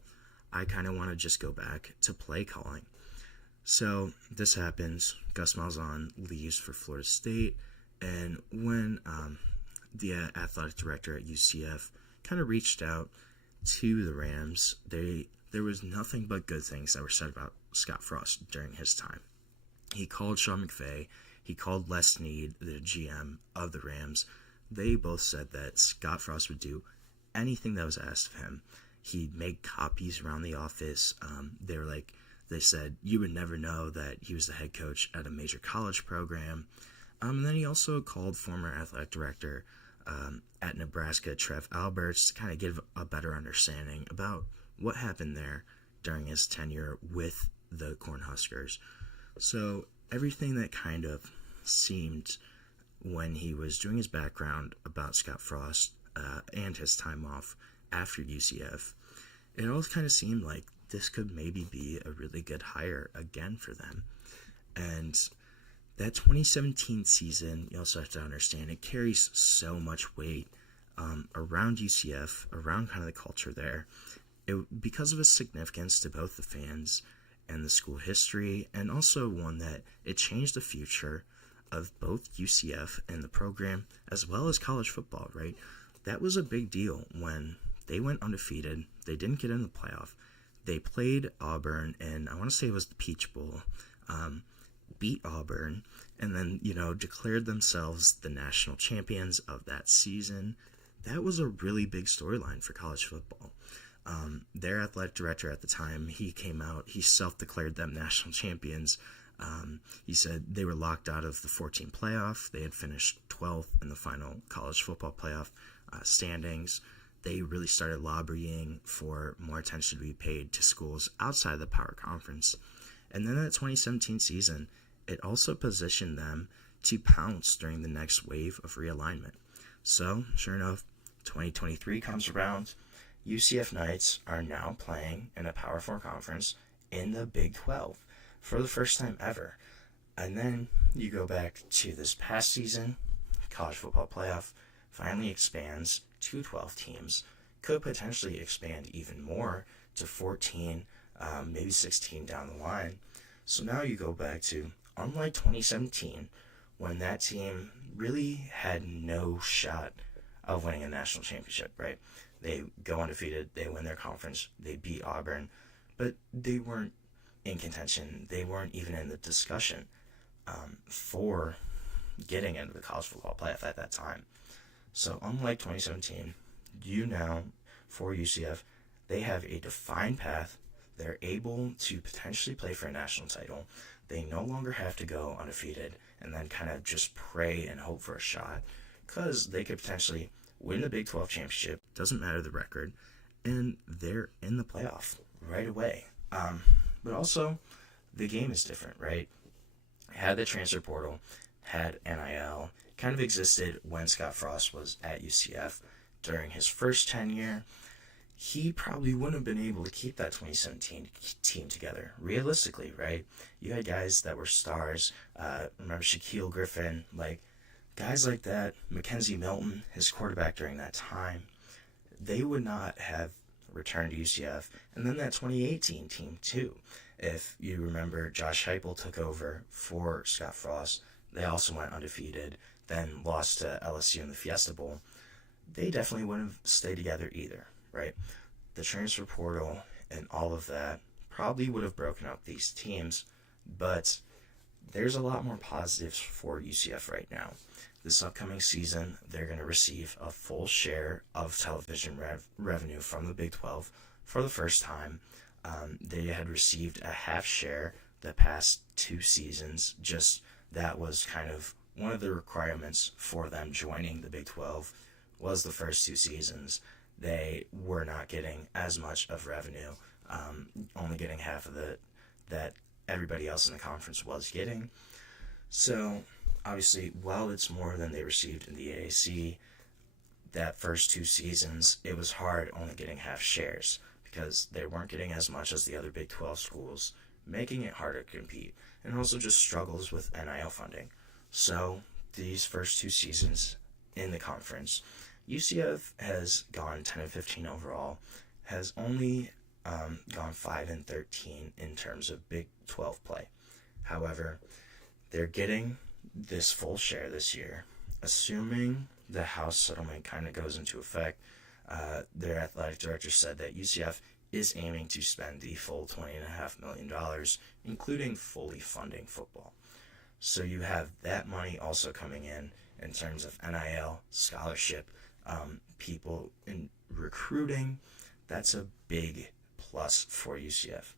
I kind of want to just go back to play calling. So this happens. Gus Malzahn leaves for Florida State. And when the athletic director at UCF kind of reached out to the Rams, there was nothing but good things that were said about Scott Frost during his time. He called Sean McVay. He called Les Snead, the GM of the Rams. They both said that Scott Frost would do anything that was asked of him. He'd make copies around the office. They said you would never know that he was the head coach at a major college program. And then he also called former athletic director at Nebraska, Trev Alberts, to kind of give a better understanding about what happened there during his tenure with the Cornhuskers. So everything that kind of seemed when he was doing his background about Scott Frost and his time off after UCF, it all kind of seemed like this could maybe be a really good hire again for them. And that 2017 season, you also have to understand, it carries so much weight around UCF, around kind of the culture there, because of its significance to both the fans and the school history, and also one that it changed the future of both UCF and the program, as well as college football, right? That was a big deal when they went undefeated. They didn't get in the playoff. They played Auburn, and I want to say it was the Peach Bowl, beat Auburn, and then, declared themselves the national champions of that season. That was a really big storyline for college football. Their athletic director at the time, he came out, he self-declared them national champions. He said they were locked out of the 14 playoff. They had finished 12th in the final college football playoff standings. They really started lobbying for more attention to be paid to schools outside of the Power Conference. And then that 2017 season, it also positioned them to pounce during the next wave of realignment. So, sure enough, 2023 comes around. UCF Knights are now playing in a Power 4 conference in the Big 12 for the first time ever. And then you go back to this past season, college football playoff finally expands to 12 teams, could potentially expand even more to 14, maybe 16 down the line. So now you go back to, unlike 2017, when that team really had no shot of winning a national championship, right? They go undefeated, they win their conference, they beat Auburn, but they weren't in contention. They weren't even in the discussion for getting into the college football playoff at that time. So unlike 2017, for UCF, they have a defined path. They're able to potentially play for a national title. They no longer have to go undefeated and then kind of just pray and hope for a shot, because they could potentially win the Big 12 championship, doesn't matter the record, and they're in the playoff right away. But also, the game is different, right? Had the transfer portal, had NIL, kind of existed when Scott Frost was at UCF during his first tenure. He probably wouldn't have been able to keep that 2017 team together, realistically, right? You had guys that were stars. Remember Shaquille Griffin, guys like that, Mackenzie Milton, his quarterback during that time, they would not have returned to UCF. And then that 2018 team, too. If you remember, Josh Heupel took over for Scott Frost. They also went undefeated, then lost to LSU in the Fiesta Bowl. They definitely wouldn't have stayed together either, right? The transfer portal and all of that probably would have broken up these teams, but there's a lot more positives for UCF right now. This upcoming season, they're going to receive a full share of television revenue from the Big 12 for the first time. They had received a half share the past 2 seasons. Just that was kind of one of the requirements for them joining the Big 12 was the first 2 seasons. They were not getting as much of revenue, only getting half of that everybody else in the conference was getting. So, obviously, while it's more than they received in the AAC, that first 2 seasons, it was hard only getting half shares because they weren't getting as much as the other Big 12 schools, making it harder to compete, and also just struggles with NIL funding. So, these first 2 seasons in the conference, UCF has gone 10-15 overall, has only gone 5-13 in terms of Big 12 play. However, they're getting this full share this year, assuming the House settlement kind of goes into effect. Their athletic director said that UCF is aiming to spend the full $20.5 million, including fully funding football. So you have that money also coming in terms of NIL, scholarship, people in recruiting. That's a big plus for UCF.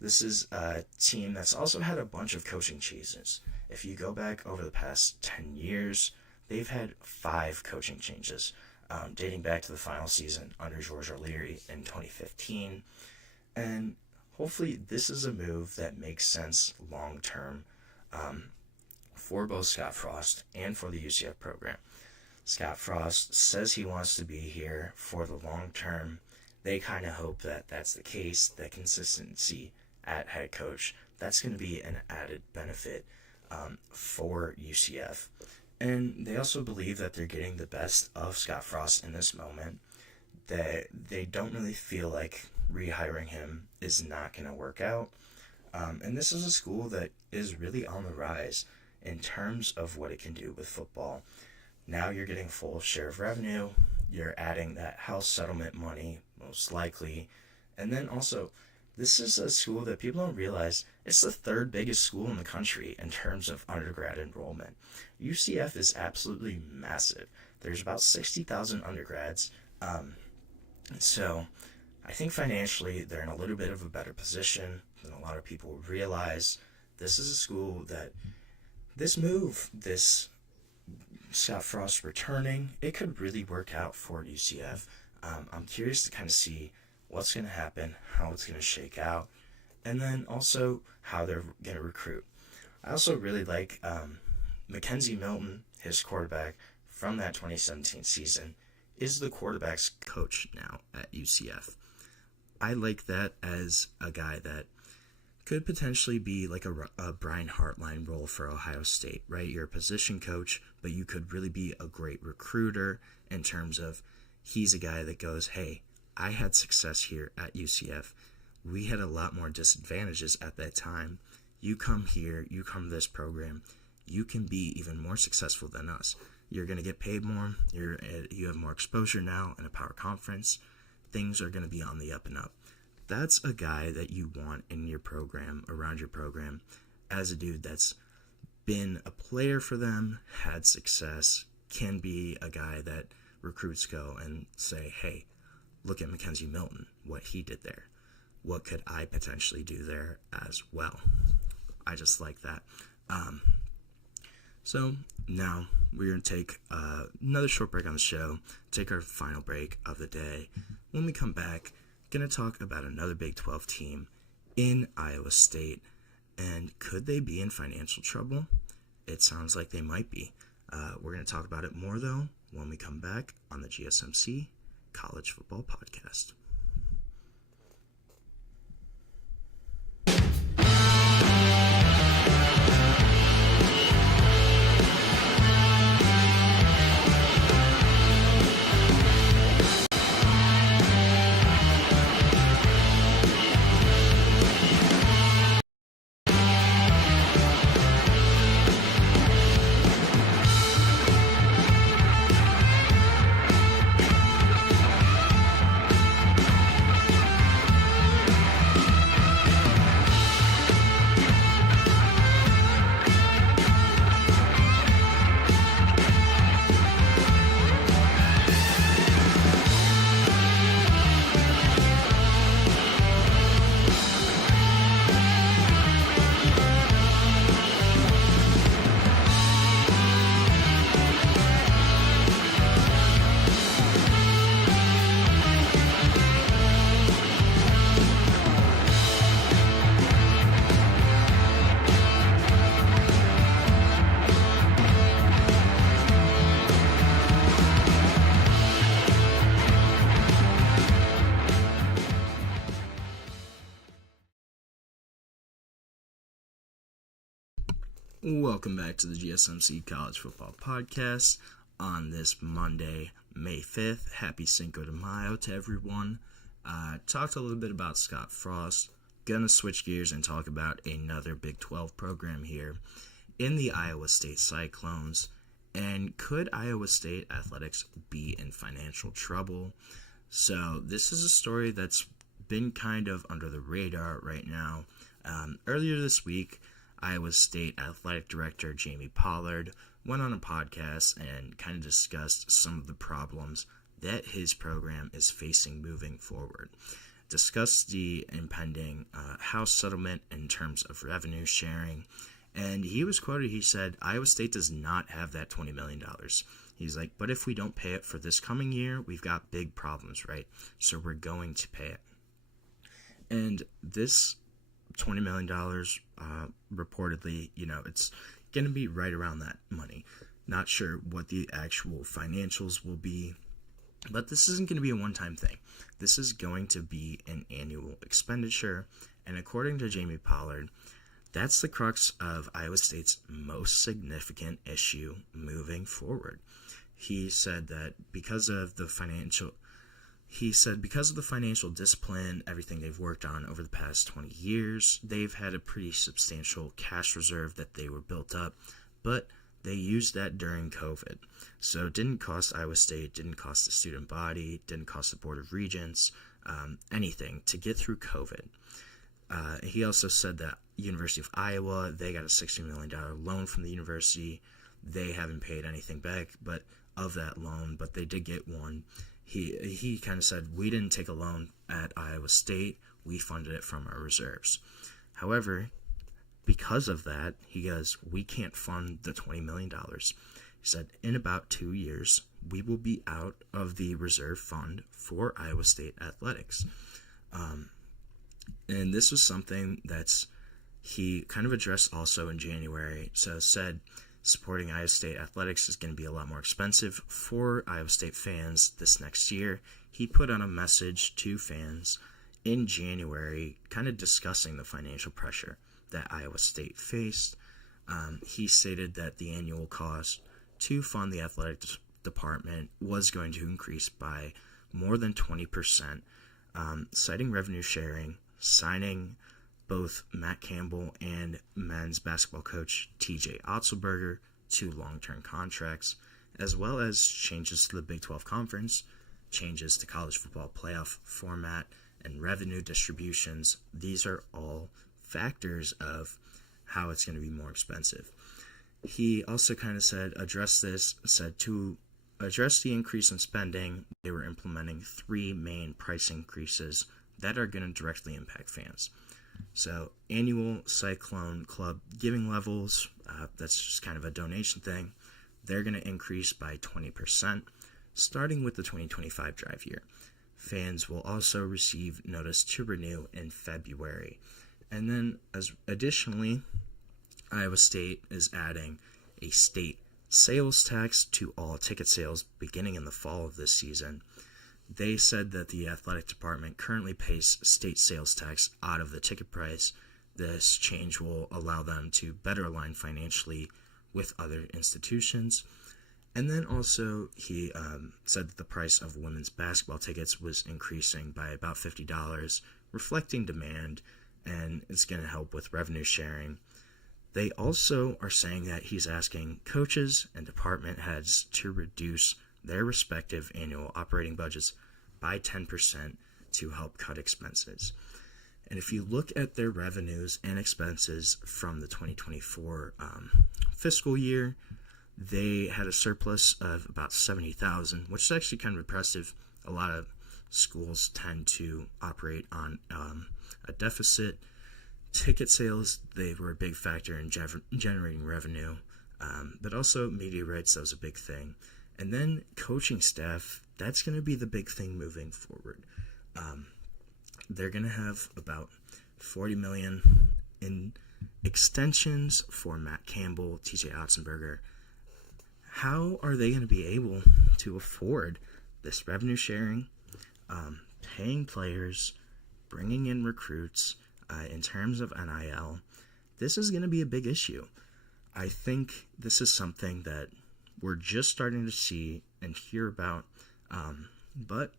This is a team that's also had a bunch of coaching changes. If you go back over the past 10 years, they've had 5 coaching changes, dating back to the final season under George O'Leary in 2015. And hopefully this is a move that makes sense long-term for both Scott Frost and for the UCF program. Scott Frost says he wants to be here for the long term. They kind of hope that that's the case, that consistency at head coach, that's going to be an added benefit for UCF. And they also believe that they're getting the best of Scott Frost in this moment, that they don't really feel like rehiring him is not going to work out. And this is a school that is really on the rise in terms of what it can do with football. Now you're getting full share of revenue, you're adding that house settlement money, most likely, and then also, this is a school that people don't realize, it's the 3rd biggest school in the country in terms of undergrad enrollment. UCF is absolutely massive. There's about 60,000 undergrads, so I think financially they're in a little bit of a better position than a lot of people realize. This is a school that this move, this Scott Frost returning, it could really work out for UCF. I'm curious to kind of see what's going to happen, how it's going to shake out, and then also how they're going to recruit. I also really like Mackenzie Milton, his quarterback from that 2017 season, is the quarterback's coach now at UCF. I like that as a guy that could potentially be like a Brian Hartline role for Ohio State, right? You're a position coach, but you could really be a great recruiter in terms of he's a guy that goes, hey, I had success here at UCF. We had a lot more disadvantages at that time. You come here, you come to this program, you can be even more successful than us. You're going to get paid more. You have more exposure now in a power conference. Things are going to be on the up and up. That's a guy that you want in your program, around your program, as a dude that's been a player for them, had success, can be a guy that recruits go and say, hey, look at Mackenzie Milton, what he did there. What could I potentially do there as well? I just like that. So now we're going to take another short break on the show, take our final break of the day. When we come back, going to talk about another Big 12 team in Iowa State, and could they be in financial trouble? It sounds like they might be. We're going to talk about it more, though, when we come back on the GSMC College Football Podcast. Welcome back to the GSMC College Football Podcast on this Monday, May 5th. Happy Cinco de Mayo to everyone. Talked a little bit about Scott Frost. Gonna switch gears and talk about another Big 12 program here in the Iowa State Cyclones. And could Iowa State athletics be in financial trouble? So this is a story that's been kind of under the radar right now. Earlier this week, Iowa State Athletic Director Jamie Pollard went on a podcast and kind of discussed some of the problems that his program is facing moving forward. Discussed the impending House settlement in terms of revenue sharing. And he was quoted, he said, Iowa State does not have that $20 million. He's like, but if we don't pay it for this coming year, we've got big problems, right? So we're going to pay it. And this $20 million, reportedly, it's going to be right around that money. Not sure what the actual financials will be, but this isn't going to be a one-time thing. This is going to be an annual expenditure, and according to Jamie Pollard, that's the crux of Iowa State's most significant issue moving forward. He said that because of the financial discipline, everything they've worked on over the past 20 years, they've had a pretty substantial cash reserve that they were built up, but they used that during COVID. So it didn't cost Iowa State, didn't cost the student body, didn't cost the Board of Regents, anything to get through COVID. He also said that University of Iowa, they got a $60 million loan from the university. They haven't paid anything back of that loan, but they did get one. He kind of said, we didn't take a loan at Iowa State, we funded it from our reserves. However, because of that, he goes, we can't fund the $20 million. He said, in about 2 years, we will be out of the reserve fund for Iowa State athletics. And this was something he kind of addressed also in January. So said, supporting Iowa State athletics is going to be a lot more expensive for Iowa State fans this next year. He put on a message to fans in January, kind of discussing the financial pressure that Iowa State faced. He stated that the annual cost to fund the athletic department was going to increase by more than 20%, citing revenue sharing, signing both Matt Campbell and men's basketball coach TJ Otzelberger to long-term contracts, as well as changes to the Big 12 Conference, changes to college football playoff format, and revenue distributions. These are all factors of how it's going to be more expensive. He also kind of said to address the increase in spending, they were implementing 3 main price increases that are going to directly impact fans. So annual Cyclone Club giving levels, that's just kind of a donation thing, they're going to increase by 20%, starting with the 2025 drive year. Fans will also receive notice to renew in February. And then additionally, Iowa State is adding a state sales tax to all ticket sales beginning in the fall of this season. They said that the athletic department currently pays state sales tax out of the ticket price. This change will allow them to better align financially with other institutions. And then also he said that the price of women's basketball tickets was increasing by about $50, reflecting demand, and it's going to help with revenue sharing. They also are saying that he's asking coaches and department heads to reduce their respective annual operating budgets by 10% to help cut expenses. And if you look at their revenues and expenses from the 2024 fiscal year, they had a surplus of about $70,000, which is actually kind of impressive. A lot of schools tend to operate on a deficit. Ticket sales, they were a big factor in generating revenue, but also media rights, that was a big thing. And then coaching staff, that's going to be the big thing moving forward. They're going to have about $40 million in extensions for Matt Campbell, TJ Otzelberger. How are they going to be able to afford this revenue sharing, paying players, bringing in recruits in terms of NIL? This is going to be a big issue. I think this is something that we're just starting to see and hear about, but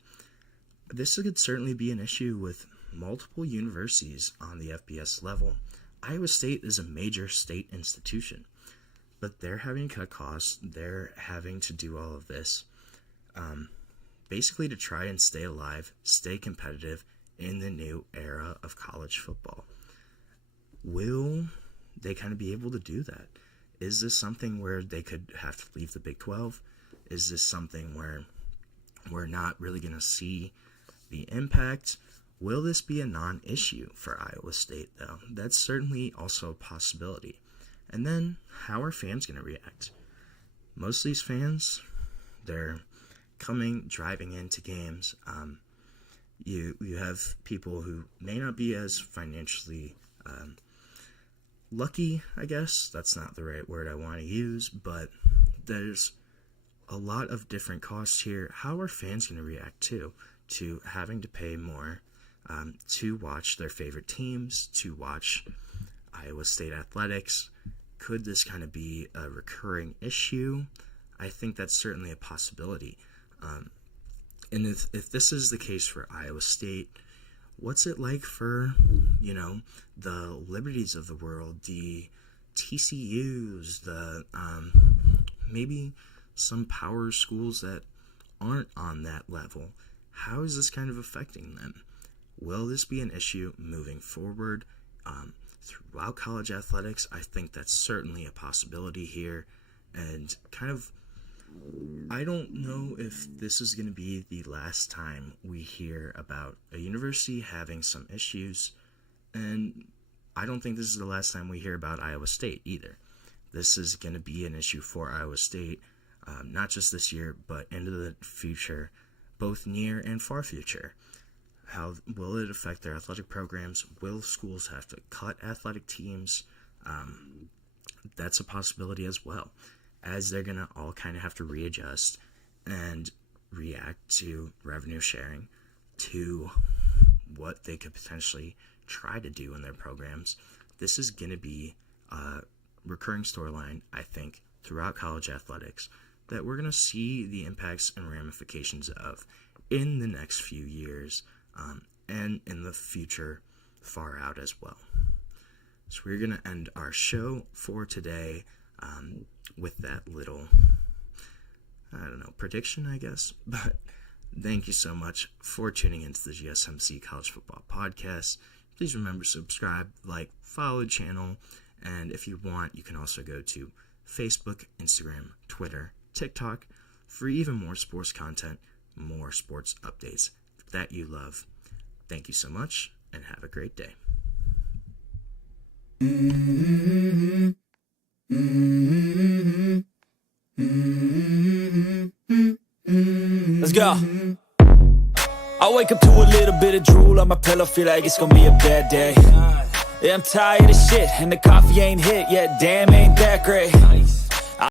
this could certainly be an issue with multiple universities on the FBS level. Iowa State is a major state institution, but they're having to cut costs. They're having to do all of this basically to try and stay alive, stay competitive in the new era of college football. Will they kind of be able to do that? Is this something where they could have to leave the Big 12? Is this something where we're not really going to see the impact? Will this be a non-issue for Iowa State, though? That's certainly also a possibility. And then, how are fans going to react? Most of these fans, they're driving into games. You have people who may not be as financially lucky, I guess. That's not the right word I want to use, but there's a lot of different costs here. How are fans going to react to having to pay more to watch their favorite teams, to watch Iowa State athletics? Could this kind of be a recurring issue? I think that's certainly a possibility. And if this is the case for Iowa State, what's it like for, the Liberties of the world, the TCUs, the maybe some power schools that aren't on that level? How is this kind of affecting them? Will this be an issue moving forward throughout college athletics? I think that's certainly a possibility here. And I don't know if this is going to be the last time we hear about a university having some issues. And I don't think this is the last time we hear about Iowa State either. This is going to be an issue for Iowa State, not just this year, but into the future, both near and far future. How will it affect their athletic programs? Will schools have to cut athletic teams? That's a possibility as well, as they're going to all kind of have to readjust and react to revenue sharing, to what they could potentially try to do in their programs. This is going to be a recurring storyline, I think, throughout college athletics that we're going to see the impacts and ramifications of in the next few years, and in the future far out as well. So we're going to end our show for today with that little, prediction, I guess. But thank you so much for tuning into the GSMC College Football Podcast. Please remember to subscribe, like, follow the channel, and if you want, you can also go to Facebook, Instagram, Twitter, TikTok for even more sports content, more sports updates that you love. Thank you so much, and have a great day. Let's go. I wake up to a little bit of drool on my pillow, feel like it's gonna be a bad day. Yeah, I'm tired of shit, and the coffee ain't hit yet, damn, ain't that great.